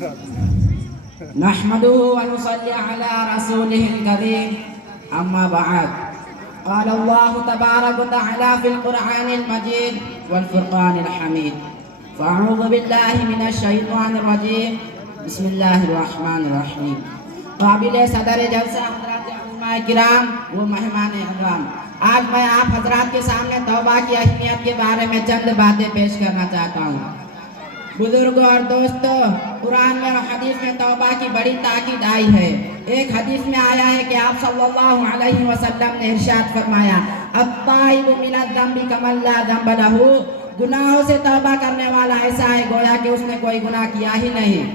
نحمده ونصلي على رسوله الكريم أما بعد قال الله تبارك وتعالى في القرآن المجيد والفرقان الحميد فأعوذ بالله من الشيطان الرجيم بسم الله الرحمن الرحيم قابل صدر جلسہ حضرات علماء کرام و مہمان اکرام، آج میں آپ حضرات کے سامنے توبہ کی اہمیت کے بارے میں چند باتیں پیش کرنا چاہتا ہوں۔ بزرگوں اور دوستو، قرآن میں اور حدیث میں توبہ کی بڑی تاکید آئی ہے۔ ایک حدیث میں آیا ہے کہ آپ صلی اللہ علیہ وسلم نے ارشاد فرمایا، التائب من الذنب کمن لا ذنب لہ، گناہوں سے توبہ کرنے والا ایسا ہے گویا کہ اس نے کوئی گناہ کیا ہی نہیں۔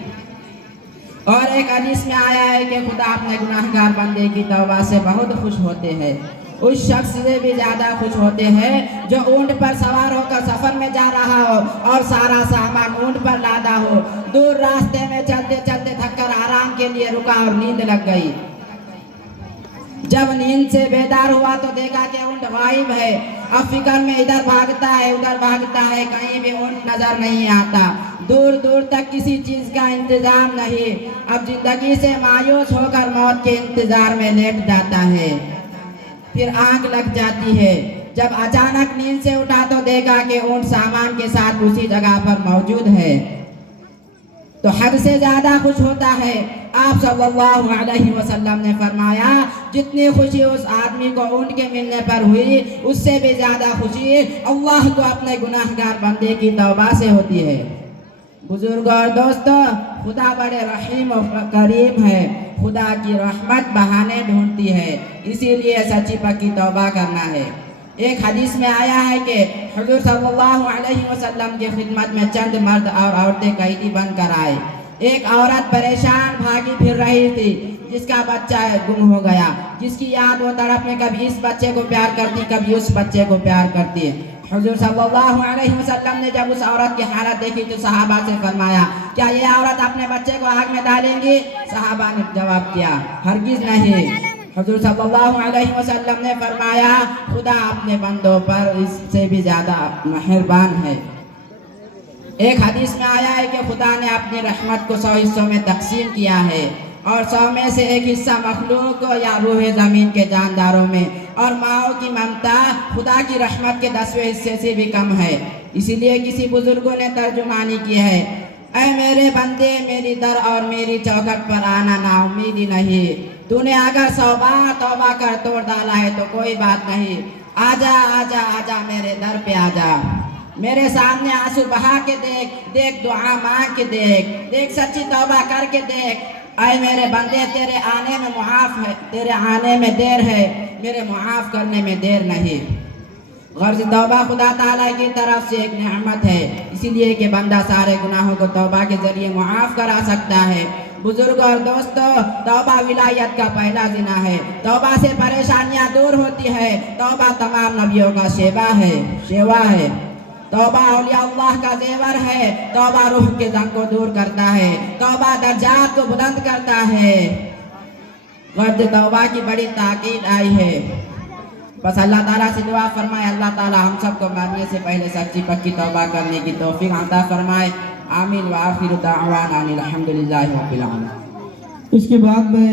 اور ایک حدیث میں آیا ہے کہ خدا اپنے گناہگار بندے کی توبہ سے بہت خوش ہوتے ہیں، اس شخص سے بھی زیادہ خوش ہوتے ہیں جو اونٹ پر سوار ہو کر سفر میں جا رہا ہو اور سارا سامان اونٹ پر لادا ہو، دور راستے میں چلتے چلتے تھک کر آرام کے لیے رکا اور نیند لگ گئی۔ جب نیند سے بیدار ہوا تو دیکھا کہ اونٹ غائب ہے۔ اب فکر میں ادھر بھاگتا ہے ادھر بھاگتا ہے، کہیں بھی اونٹ نظر نہیں آتا، دور دور تک کسی چیز کا انتظام نہیں۔ اب زندگی سے مایوس ہو کر موت کے انتظار میں لیٹ جاتا ہے، پھر آنکھ لگ جاتی ہے۔ جب اچانک نیند سے اٹھا تو دیکھا کہ اونٹ سامان کے ساتھ اسی جگہ پر موجود ہے، تو حد سے زیادہ خوش ہوتا ہے۔ آپ صلی اللہ علیہ وسلم نے فرمایا، جتنی خوشی اس آدمی کو اونٹ کے ملنے پر ہوئی، اس سے بھی زیادہ خوشی اللہ کو اپنے گناہگار بندے کی توبہ سے ہوتی ہے۔ بزرگوں اور دوستو، خدا بڑے رحیم و کریم ہے، خدا کی رحمت بہانے ڈھونڈتی ہے، اسی لیے سچی پکی توبہ کرنا ہے۔ ایک حدیث میں آیا ہے کہ حضور صلی اللہ علیہ وسلم کی خدمت میں چند مرد اور عورتیں قیدی بن کر آئے۔ ایک عورت پریشان بھاگی پھر رہی تھی، جس کا بچہ گم ہو گیا، جس کی یاد و تڑپ میں کبھی اس بچے کو پیار کرتی کبھی اس بچے کو پیار کرتی ہے۔ حضور صلی اللہ علیہ وسلم نے جب اس عورت کی حالت دیکھی تو صحابہ سے فرمایا، کیا یہ عورت اپنے بچے کو آگ میں ڈالیں گی؟ صحابہ نے جواب دیا، ہرگز نہیں۔ حضور صلی اللہ علیہ وسلم نے فرمایا، خدا اپنے بندوں پر اس سے بھی زیادہ مہربان ہے۔ ایک حدیث میں آیا ہے کہ خدا نے اپنی رحمت کو 100 حصوں میں تقسیم کیا ہے، اور 100 میں سے ایک حصہ مخلوق کو یا روح زمین کے جانداروں میں، اور ماؤں کی ممتا خدا کی رحمت کے 10ویں حصے سے بھی کم ہے۔ اسی لیے کسی بزرگوں نے ترجمانی کی ہے، اے میرے بندے، میری در اور میری چوکھٹ پر آنا نا امیدی نہیں، تو نے اگر 100 بار توبہ کر توڑ ڈالا ہے تو کوئی بات نہیں، آجا آجا آجا میرے در پہ آجا، میرے سامنے آنسو بہا کے دیکھ، دیکھ دعا مانگ کے دیکھ، دیکھ سچی توبہ کر کے دیکھ۔ اے میرے بندے، تیرے آنے میں معاف ہے، تیرے آنے میں دیر ہے، میرے معاف کرنے میں دیر نہیں۔ غرض توبہ خدا تعالیٰ کی طرف سے ایک نعمت ہے، اسی لیے کہ بندہ سارے گناہوں کو توبہ کے ذریعے معاف کرا سکتا ہے۔ بزرگ اور دوستو، توبہ ولایت کا پہلا زینہ ہے، توبہ سے پریشانیاں دور ہوتی ہے، توبہ تمام نبیوں کا شیوا ہے، توبہ اولیاء اللہ کا زیور ہے، توبہ روح کے زنگ کو دور کرتا ہے، توبہ درجات کو بلند کرتا ہے۔ غرض توبہ کی بڑی تاکید آئی ہے، بس اللہ تعالیٰ سے دعا فرمائے، اللہ تعالیٰ ہم سب کو مرنے سے پہلے سچی پکی توبہ کرنے کی توفیق عطا فرمائے، آمین۔ وآخر دعوانا الحمدللہ رب العالمین۔ اس کے بعد میں